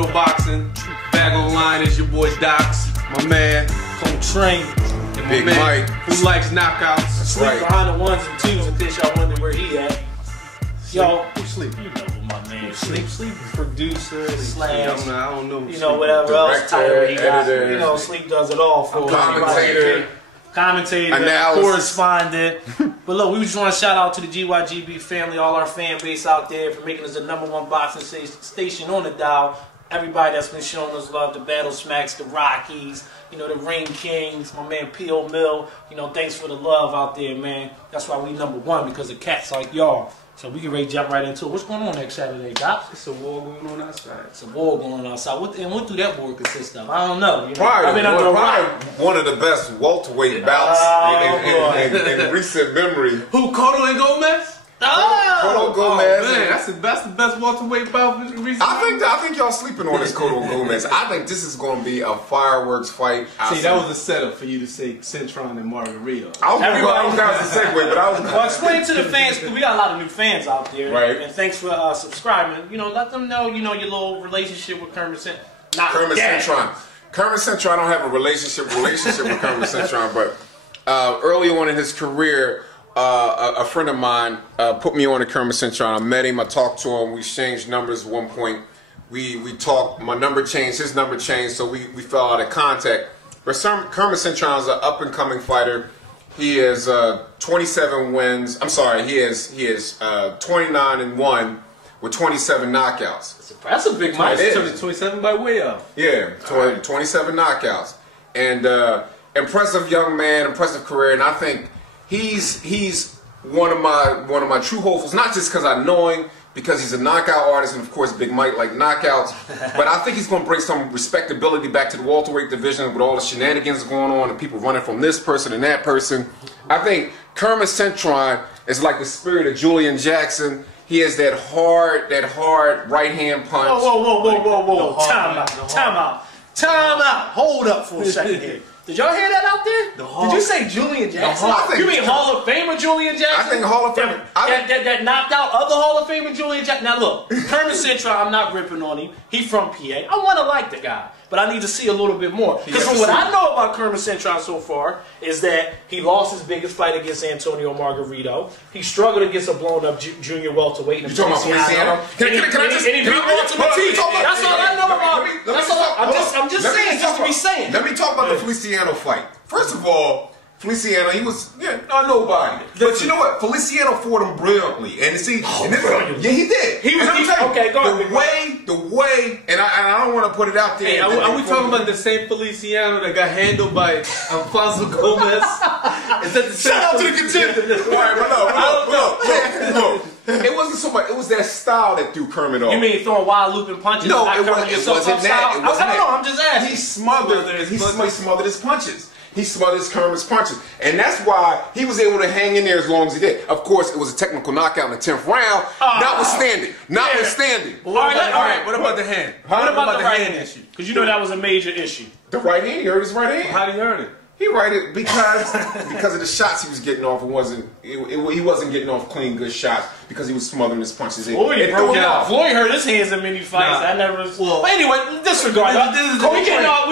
Real Boxing. Back online is your boy Docs, my man, Cintron, and my Big man Mike. who likes knockouts. Sleep right. behind the ones and twos in case y'all wonder where he at. Yo, Who sleep? you know who my man Sleep producer, Slash, I don't know. you know, whatever else title he got. editor, You know, Sleep does it all for commentator, commentator, analysis. correspondent. But look, we just want to shout out to the GYGB family, all our fan base out there for making us the #1 boxing station on the dial. Everybody that's been showing us love, the Battle Smacks, the Rockies, you know, the Ring Kings, my man P.O. Mill. You know, thanks for the love out there, man. That's why we #1, because of cats like y'all. So we can ready to jump right into it. What's going on next Saturday, Doc? It's a war going on outside. It's a war going on outside. What do that war consist of? I don't know. You know? Probably, under a rock. one of the best welterweight bouts in recent memory. Who, Cotto and Gomez? Cotto Gomez. Oh, man, that's the best welterweight bout recently. I think y'all sleeping on this Cotto Gomez. I think this is going to be a fireworks fight. See, that was a setup for you to say Cintron and Margarito. I was down to segue, but I was. Well, explain to the fans, because we got a lot of new fans out there. Right. And thanks for subscribing. You know, let them know, you know, your little relationship with Kermit Cintron. Cintron. Kermit Cintron, I don't have a relationship with Kermit Cintron, but early on in his career, a friend of mine put me on to Kermit Cintron. I met him, I talked to him, we exchanged numbers at one point. We talked, my number changed, his number changed, so we fell out of contact. But Kermit Cintron is an up-and-coming fighter. He has 27 wins. I'm sorry, he is 29-1 with 27 knockouts. That's a big milestone. It is. 27 by way of. Yeah, 27 knockouts. And impressive young man, impressive career, and I think he's one of my true hopefuls, not just because I know him, because he's a knockout artist, and of course Big Mike like knockouts, but I think he's going to bring some respectability back to the welterweight division with all the shenanigans going on and people running from this person and that person. I think Kermit Cintron is like the spirit of Julian Jackson. He has that hard right hand punch. Whoa. Time out. Hold up for a second here. Did y'all hear that out there? Did you say Julian Jackson? You mean Hall of Famer Julian Jackson? I think Hall of Famer. That knocked out other Hall of Famer Julian Jackson. Now look, Kermit Cintron, I'm not ripping on him. He from PA. I want to like the guy, but I need to see a little bit more. Because from what I know about Kermit Cintron so far is that he lost his biggest fight against Antonio Margarito. He struggled against a blown-up junior welterweight. You talking about Feliciano? Can I just? That's all I know about. That's all. I'm just saying, just to be saying. Let me talk about the Feliciano fight. First of all, Feliciano, he was not nobody. But you know what? Feliciano fought him brilliantly, and see, yeah, he did. He was okay. Go ahead. The way, and I don't want to put it out there. Hey, are we talking about the same Feliciano that got handled by Alfonso Gomez? Is that the same? Shout out to the contender. All right, look. It wasn't so much. It was that style that threw Kermit off. You mean throwing wild looping punches? No, it wasn't that. I don't know. I'm just asking. He smothered his punches. He smothered Kermit's punches. And that's why he was able to hang in there as long as he did. Of course, it was a technical knockout in the 10th round. Notwithstanding. All right. What about the hand? What about the right hand issue? Because you know that was a major issue. The right hand? He hurt his right hand. How did he hurt it? He hurt it because of the shots he was getting off. He wasn't getting off clean, good shots because he was smothering his punches. Floyd hurt his hands in many fights. I never. Well, but anyway, disregard.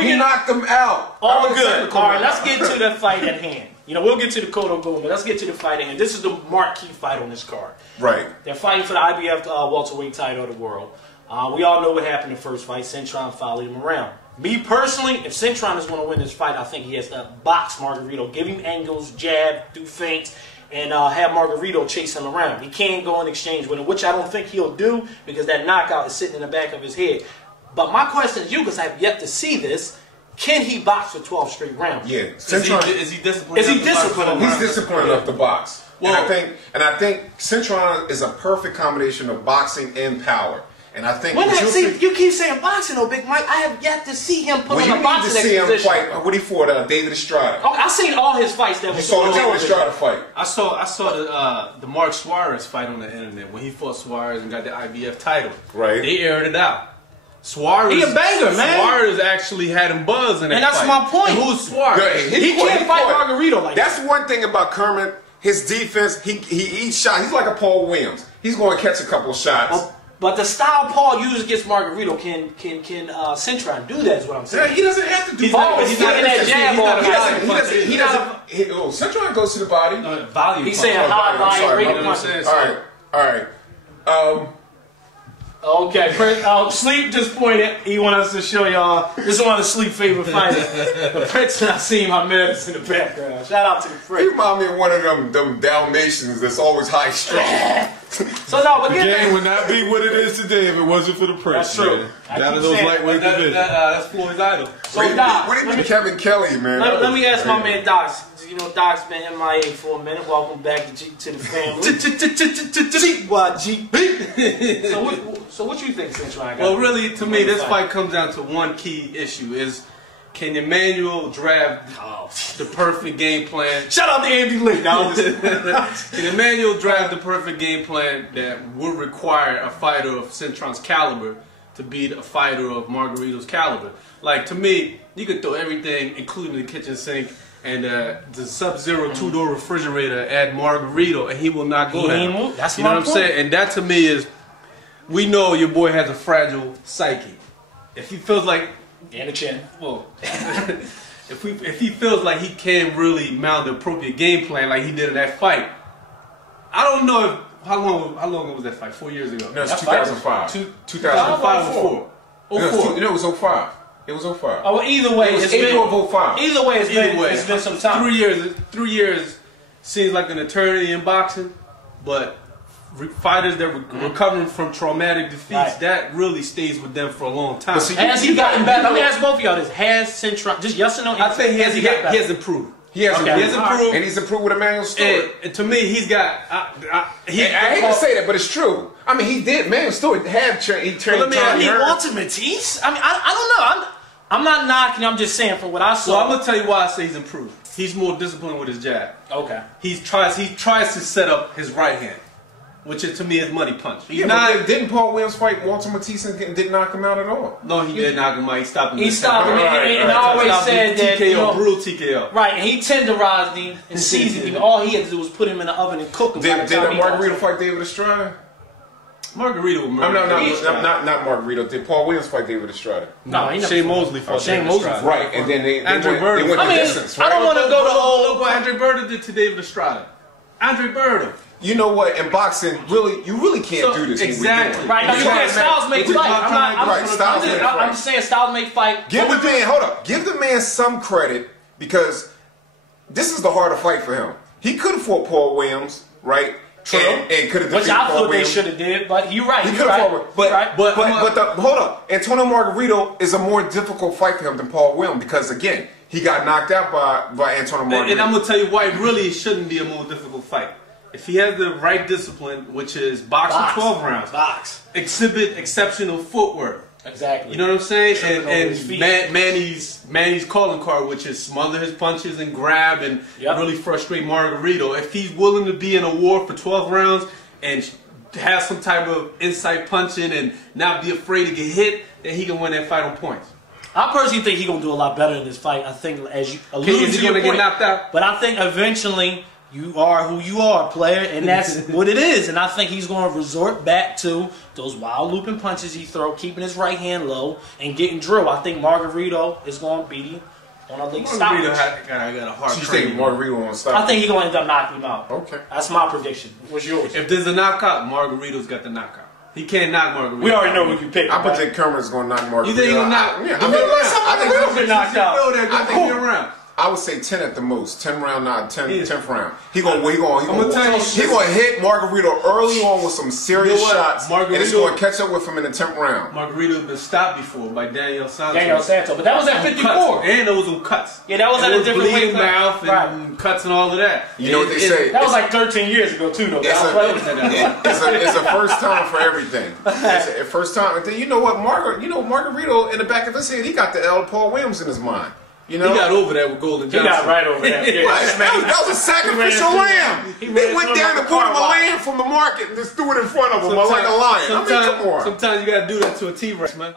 He knocked him out. All good. All right, let's get to the fight at hand. You know, we'll get to the Cotto Gomez, but let's get to the fight at hand. This is the marquee fight on this card. Right. They're fighting for the IBF welterweight title of the world. We all know what happened in the first fight. Cintron followed him around. Me personally, if Cintron is going to win this fight, I think he has to box Margarito, give him angles, jab, do feints, and have Margarito chase him around. He can't go in exchange with him, which I don't think he'll do because that knockout is sitting in the back of his head. But my question to you, because I have yet to see this, can he box for 12 straight rounds? Yeah. Is he disciplined? He's disciplined enough to box. Well, and I think Cintron is a perfect combination of boxing and power. And I think you keep saying boxing, though, Big Mike. I have yet to see him put on a boxing exposition. You need to see him fight. What he fought? David Estrada. Okay, I've seen all his fights. That you saw the David Estrada fight. I saw the Mark Suarez fight on the internet when he fought Suarez and got the IBF title. Right. They aired it out. Suarez, he a banger, man. Suarez actually had him buzz in that fight. And that's my point. And who's Suarez? He can't fight Margarito like that. That's one thing about Kermit. His defense, he eats shots. He's like a Paul Williams. He's going to catch a couple of shots. But the style Paul uses against Margarito can Cintron do that? Is what I'm saying. Yeah, he doesn't have to do He's that. always getting that jab on. He doesn't. Oh, Cintron goes to the body. Volume. He's saying high volume rated punches. All right. Okay, Sleep just pointed. He wanted us to show y'all. This is one of the Sleep favorite fighters. The Prince, and I see my medicine in the background. Shout out to the Prince. He remind me of one of them Dalmatians that's always high strung. So no, but the game would not be what it is today if it wasn't for the Prince. That's true. Down in those lightweight divisions. That's Floyd's idol. So what do you mean Kevin Kelly, man? Let me ask my man Doc's. You know, Doc's been MIA for a minute. Welcome back to the family. So what you think, Cintron? Well, really, to me, this fight comes down to one key issue: is can Emmanuel draft the perfect game plan? Shout out to Andy Lee. Can Emmanuel draft the perfect game plan that would require a fighter of Cintron's caliber to beat a fighter of Margarito's caliber? Like, to me, you could throw everything, including the kitchen sink and the Sub-Zero two-door refrigerator at Margarito, and he will not go down. That's you know what I'm saying? And that, to me, is, we know your boy has a fragile psyche. If he feels like, and a chin. well, if he feels like he can't really mount the appropriate game plan like he did in that fight, I don't know if how long was that fight? 4 years ago. No, it's 2005. 2005 or 4. It was 05. It was 05. Oh, well, either way, it's April of 05. Either way, it's been some time. 3 years. 3 years seems like an eternity in boxing, but fighters that were recovering from traumatic defeats, that really stays with them for a long time. Has he gotten better? Let me ask both of y'all this. Has Cintron, just yes or no? I think he has improved. He has improved. And he's improved with Emmanuel Stewart. And to me, he's got... I hate to say that, but it's true. I mean, he did. Emmanuel Stewart had trained Tommy Hearn. Ultimate Tease? I mean, I don't know. I'm not knocking. I'm just saying from what I saw. So I'm going to tell you why I say he's improved. He's more disciplined with his jab. Okay. He tries to set up his right hand, which is, to me, is money punch. Didn't Paul Williams fight Walter Matisse and didn't knock him out at all? No, he did knock him out. He stopped him. He stopped him, and I always said that TKO, brutal TKO. Right, and he tenderized him and seasoned him. All he had to do was put him in the oven and cook him. Did Margarito fight David Estrada? Margarito. Not Margarito. Did Paul Williams fight David Estrada? No, he never. Shane Mosley fought David Estrada. Right, and then they went the distance. Right? I don't want to go to look what Andre Berto did to David Estrada. Andre Berto. You know what? In boxing, you really can't do this. Exactly. Right. Styles make fight. I'm just saying styles make fight. Give the man, hold up. Give the man some credit because this is the harder fight for him. He could have fought Paul Williams, right? True. And could have defeated Paul Williams. Which I thought they should have did, but you're right. He could have fought, but hold up. Antonio Margarito is a more difficult fight for him than Paul Williams because again, he got knocked out by Antonio Margarito. And I'm gonna tell you why it really shouldn't be a more difficult fight. If he has the right discipline, which is boxing 12 rounds, exhibit exceptional footwork. Exactly. You know what I'm saying? And Manny's calling card, which is smother his punches and grab and really frustrate Margarito. If he's willing to be in a war for 12 rounds and have some type of insight punching and not be afraid to get hit, then he can win that fight on points. I personally think he's going to do a lot better in this fight. I think, as you alluded to, is he going to get knocked out? But I think eventually you are who you are, player, and that's what it is. And I think he's going to resort back to those wild looping punches he throw, keeping his right hand low, and getting drilled. I think Margarito is going to beat him on a late stoppage. Margarito got a hard You think Margarito on stop? I think he's going to end up knocking him out. Okay. That's my prediction. What's yours? If there's a knockout, Margarito's got the knockout. He can't knock Margarito. We already know who you pick. I predict Kermit's going to knock Margarito. You think he's going to knock? Yeah, I think Margarito's been knocked out. I think he'll round. I would say 10 at the most. 10th round. He gonna hit Margarito early on with some serious shots, and it's gonna catch up with him in the 10th round. Margarito's been stopped before by Daniel Santos. But that was at 54. And there was some cuts. Yeah, that was at a different weight mouth and cuts and all of that. You know what they say? That was like 13 years ago too, though. It's a first time for everything. It's a first time. You know what, Margarito in the back of his head, he got the L. Paul Williams in his mind. You know? He got over that with Golden Johnson. He got right over that. That was a sacrificial lamb. They went down and bought him a lamb from the market and just threw it in front of him like a lion. I mean, come on. Sometimes you got to do that to a T-Rex, man.